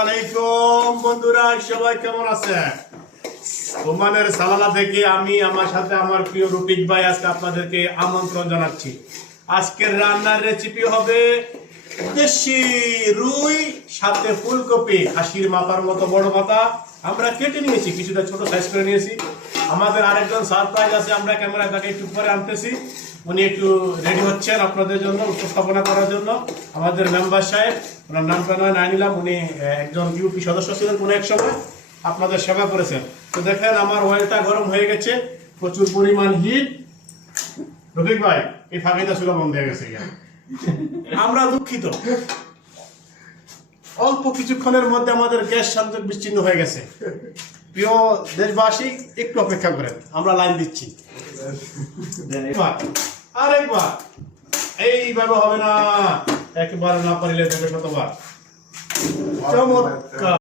আলাইকুম। বন্ধুরা, সবাই কেমন আছেন? ওমানের সালালা থেকে আমি, আমার সাথে আমার প্রিয় রুপিক ভাই আজকে আপনাদেরকে আমন্ত্রণ জানাচ্ছি। আজকের রান্নার রেসিপি হবে দেশি রুই, সাথে ফুলকপি হাসির মাপার মতো বড় মাথা। আমরা কেটে নিয়েছি, কিছুটা ছোট সাইজ করে নিয়েছি। আমাদের আরেকজন সারপ্রাইজ আছে, আমরা ক্যামেরা তাকে একটু পরে আনতেছি। উনি একটু রেডি হচ্ছেন আপনাদের জন্য, উপস্থাপনা করার জন্য। আমাদের মেম্বার সাহেব, ওনার নামটা নয়, নাই নিলাম। উনি একজন ইউপি সদস্য ছিলেন কোনো এক সময়। আপনাদের সেবা করেছেন। তো দেখেন, আমার অয়েলটা গরম হয়ে গেছে, প্রচুর পরিমাণ হিট রফিক ভাই, এই ফাঁকিটা ছিল বন্ধ হয়ে গেছে আমরা দুঃখিত। অল্প কিছুক্ষণের মধ্যে আমাদের গ্যাস সংযোগ বিচ্ছিন্ন হয়ে গেছে। প্রিয় দেশবাসী, একটু অপেক্ষা করেন, আমরা লাইন দিচ্ছি। আরেকবার। এইভাবে হবে না, একবার না পারিলে দেবে শতবার। চমৎকার।